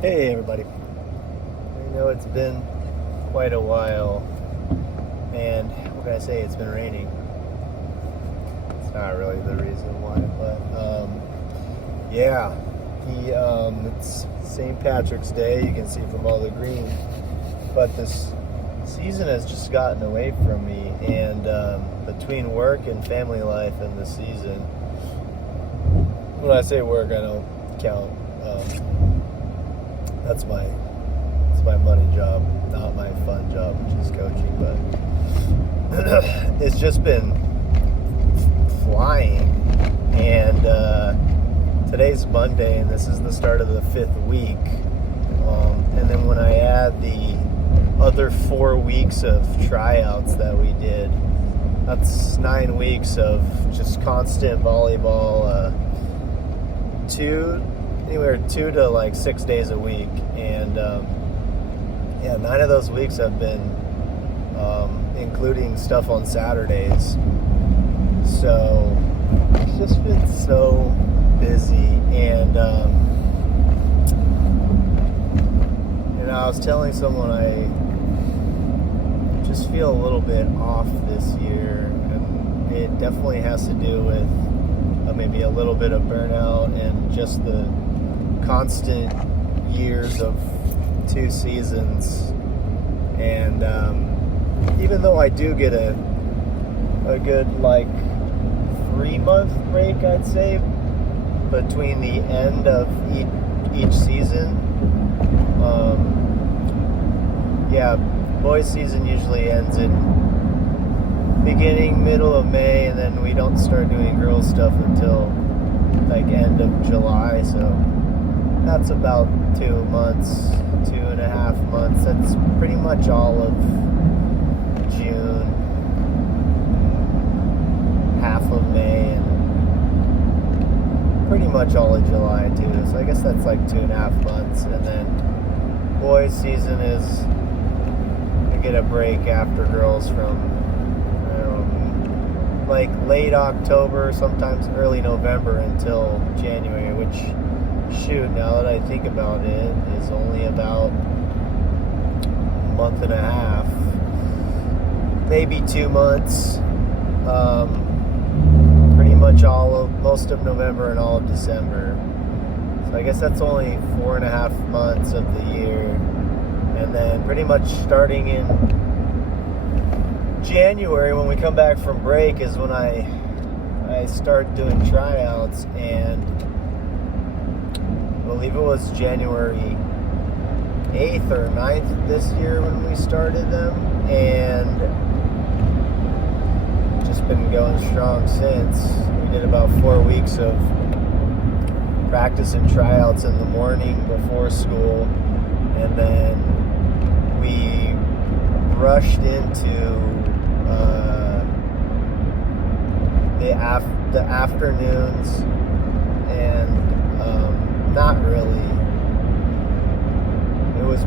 Hey everybody. I know it's been quite a while, and what can I say? It's been raining. It's not really the reason why, but yeah, it's St. Patrick's Day. You can see from all the green, but this season has just gotten away from me, and between work and family life and the season, when I say work, I don't count. That's my money job, not my fun job, which is coaching. But it's just been flying, and today's Monday, and this is the start of the 5th week. And then when I add the other 4 weeks of tryouts that we did, that's 9 weeks of just constant volleyball. Anywhere 2 to like 6 days a week, and 9 of those weeks have been including stuff on Saturdays. So it's just been so busy, and I was telling someone I just feel a little bit off this year, and it definitely has to do with maybe a little bit of burnout and just the constant years of 2 seasons. And even though I do get a good like 3-month break, I'd say, between the end of each season. Boys season usually ends in middle of May, and then we don't start doing girls stuff until like end of July. So that's about 2 months, 2.5 months. That's pretty much all of June, half of May, and pretty much all of July too. So I guess that's like 2.5 months. And then boys season is we get a break after girls from like late October, sometimes early November until January, which, shoot, now that I think about it, is only about a month and a half, maybe 2 months. Pretty much most of November and all of December. So I guess that's only 4.5 months of the year. And then pretty much starting in January, when we come back from break, is when I start doing tryouts, and I believe it was January 8th or 9th this year when we started them, and just been going strong since. We did about 4 weeks of practice and tryouts in the morning before school, and then we rushed into the afternoons, and not really. It was,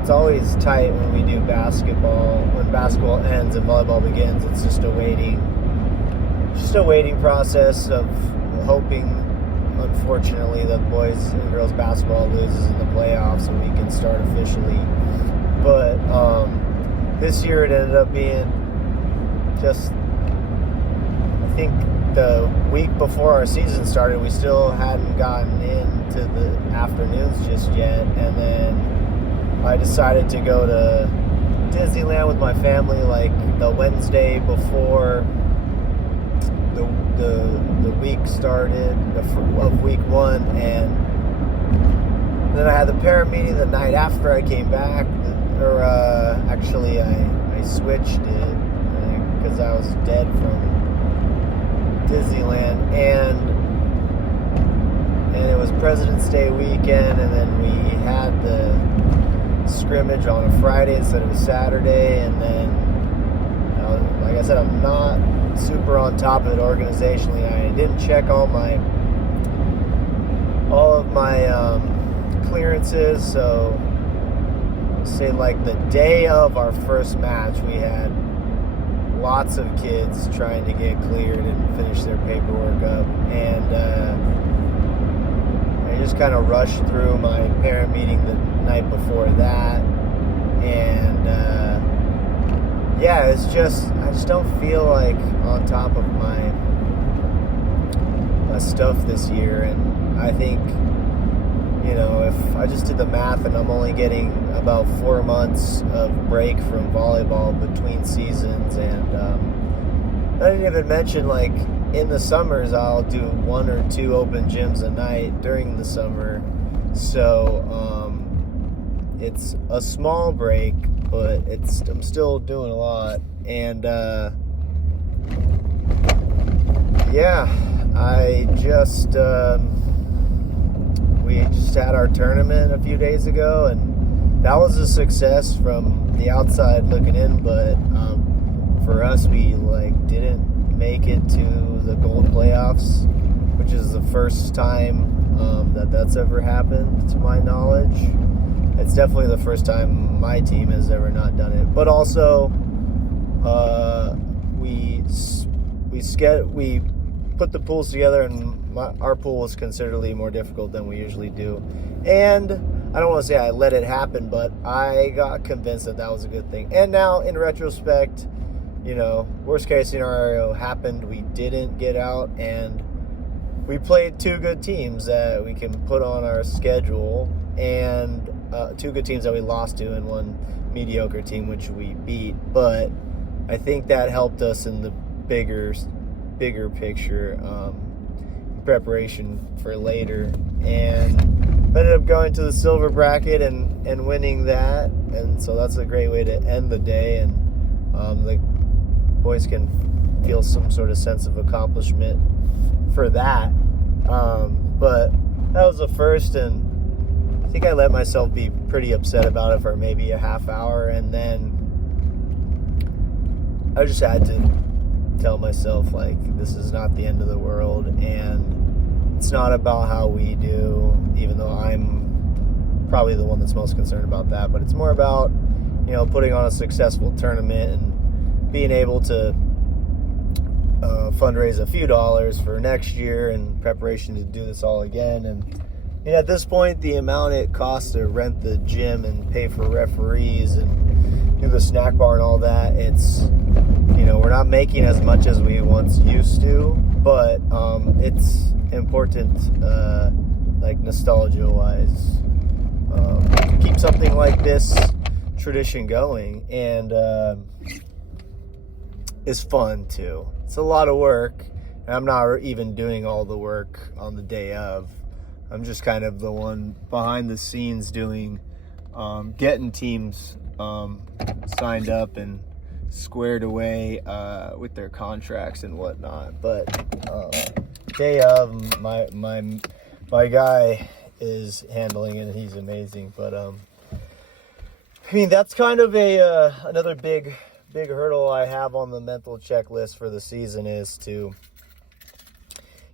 it's always tight when we do basketball. When basketball ends and volleyball begins, it's just a waiting process of hoping, unfortunately, that boys and girls basketball loses in the playoffs so we can start officially. But this year it ended up being just, I think the week before our season started, we still hadn't gotten into the afternoons just yet, and then I decided to go to Disneyland with my family like the Wednesday before the week started, of week 1, and then I had the parent meeting the night after I came back, or actually I switched it because I was dead from Disneyland, and it was President's Day weekend, and then we had the scrimmage on a Friday instead of a Saturday, and then like I said, I'm not super on top of it organizationally. I didn't check all of my clearances, so say like the day of our first match, we had lots of kids trying to get cleared and finish their paperwork up, and I just kind of rushed through my parent meeting the night before that. And yeah, it's just, I just don't feel like on top of my stuff this year. And I think, you know, if I just did the math and I'm only getting about 4 months of break from volleyball between seasons, and I didn't even mention, like, in the summers I'll do 1 or 2 open gyms a night during the summer. So it's a small break, but I'm still doing a lot. And yeah, I just we just had our tournament a few days ago, and that was a success from the outside looking in. But for us, we didn't make it to the gold playoffs, which is the first time that's ever happened to my knowledge. It's definitely the first time my team has ever not done it. But also, we put the pools together, and our pool was considerably more difficult than we usually do. And I don't want to say I let it happen, but I got convinced that was a good thing. And now, in retrospect, you know, worst case scenario happened. We didn't get out, and we played 2 good teams that we can put on our schedule, and 2 good teams that we lost to, and 1 mediocre team which we beat. But I think that helped us in the bigger picture, preparation for later, and ended up going to the silver bracket and winning that. And so that's a great way to end the day, and the boys can feel some sort of sense of accomplishment for that. But that was the first, and I think I let myself be pretty upset about it for maybe a half hour, and then I just had to tell myself, like, this is not the end of the world, and it's not about how we do, even though I'm probably the one that's most concerned about that, but it's more about, you know, putting on a successful tournament and being able to fundraise a few dollars for next year in preparation to do this all again. And at this point, the amount it costs to rent the gym and pay for referees and do the snack bar and all that, it's, you know, we're not making as much as we once used to, but it's important, like nostalgia wise, to keep something like this tradition going. And is fun too. It's a lot of work, and I'm not even doing all the work on the day of. I'm just kind of the one behind the scenes doing, getting teams signed up and squared away with their contracts and whatnot. But day of, my guy is handling it, and he's amazing. But I mean, that's kind of another big hurdle I have on the mental checklist for the season, is to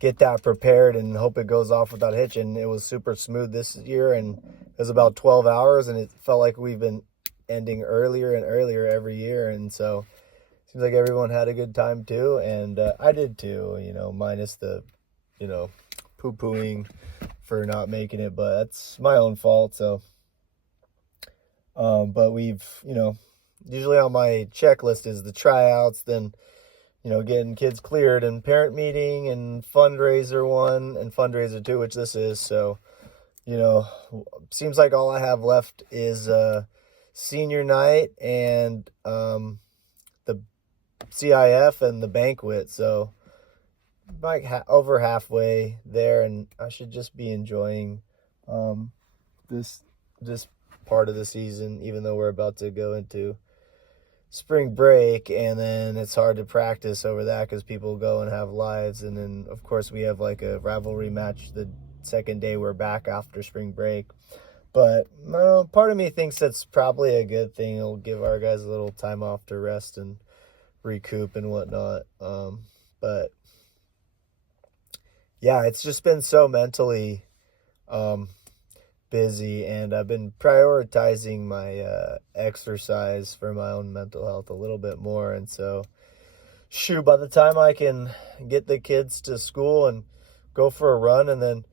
get that prepared and hope it goes off without a hitch. And it was super smooth this year, and it was about 12 hours, and it felt like we've been ending earlier and earlier every year. And so it seems like everyone had a good time too, and I did too, you know, minus the, you know, poo-pooing for not making it, but that's my own fault. So but we've, you know, usually on my checklist is the tryouts, then, you know, getting kids cleared, and parent meeting, and fundraiser 1 and fundraiser 2, which this is. So, you know, seems like all I have left is senior night and the CIF and the banquet. So like over halfway there, and I should just be enjoying this part of the season, even though we're about to go into spring break, and then it's hard to practice over that because people go and have lives. And then of course we have like a rivalry match the second day we're back after spring break. But part of me thinks that's probably a good thing. It'll give our guys a little time off to rest and recoup and whatnot. But yeah, it's just been so mentally busy, and I've been prioritizing my exercise for my own mental health a little bit more. And so, shoot, by the time I can get the kids to school and go for a run, and then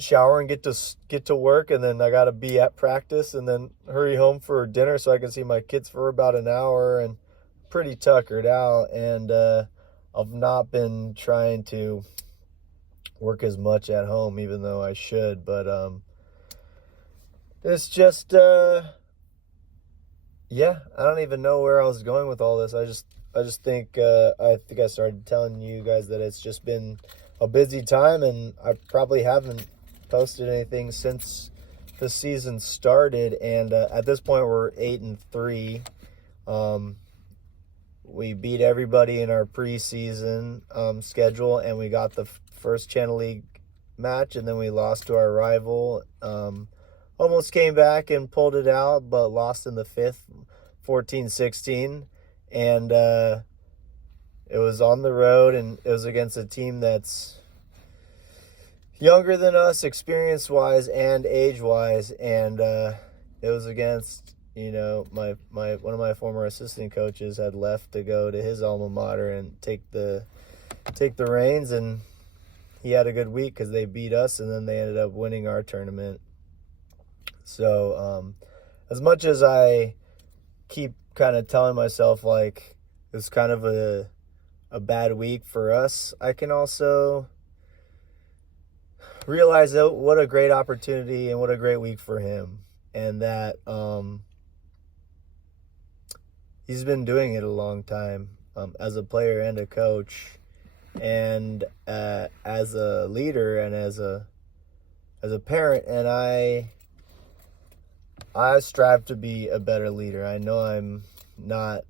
shower and get to work, and then I got to be at practice and then hurry home for dinner so I can see my kids for about an hour, and pretty tuckered out. And I've not been trying to work as much at home, even though I should, but it's just yeah, I don't even know where I was going with all this. I just think I started telling you guys that it's just been a busy time, and I probably haven't posted anything since the season started. And at this point, we're 8-3. We beat everybody in our preseason schedule, and we got the first Channel League match, and then we lost to our rival. Almost came back and pulled it out, but lost in the fifth, 14-16. And it was on the road, and it was against a team that's younger than us, experience-wise and age-wise. And it was against, my one of my former assistant coaches had left to go to his alma mater and take the reins, and he had a good week because they beat us, and then they ended up winning our tournament. So as much as I keep kind of telling myself like it's kind of a bad week for us, I can also realize that what a great opportunity and what a great week for him, and that he's been doing it a long time as a player and a coach, and as a leader and as a parent. And I strive to be a better leader. I know I'm not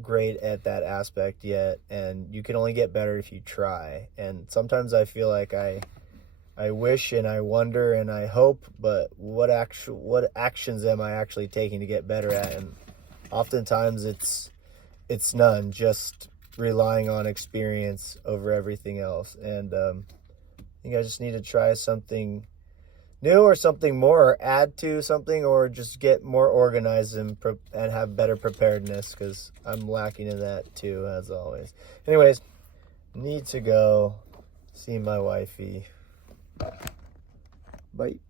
great at that aspect yet, and you can only get better if you try. And sometimes I feel like I wish and I wonder and I hope, but what actions am I actually taking to get better at? And oftentimes it's none, just relying on experience over everything else. And I think I just need to try something new or something more, or add to something, or just get more organized and have better preparedness, because I'm lacking in that too, as always. Anyways, need to go see my wifey. Bye.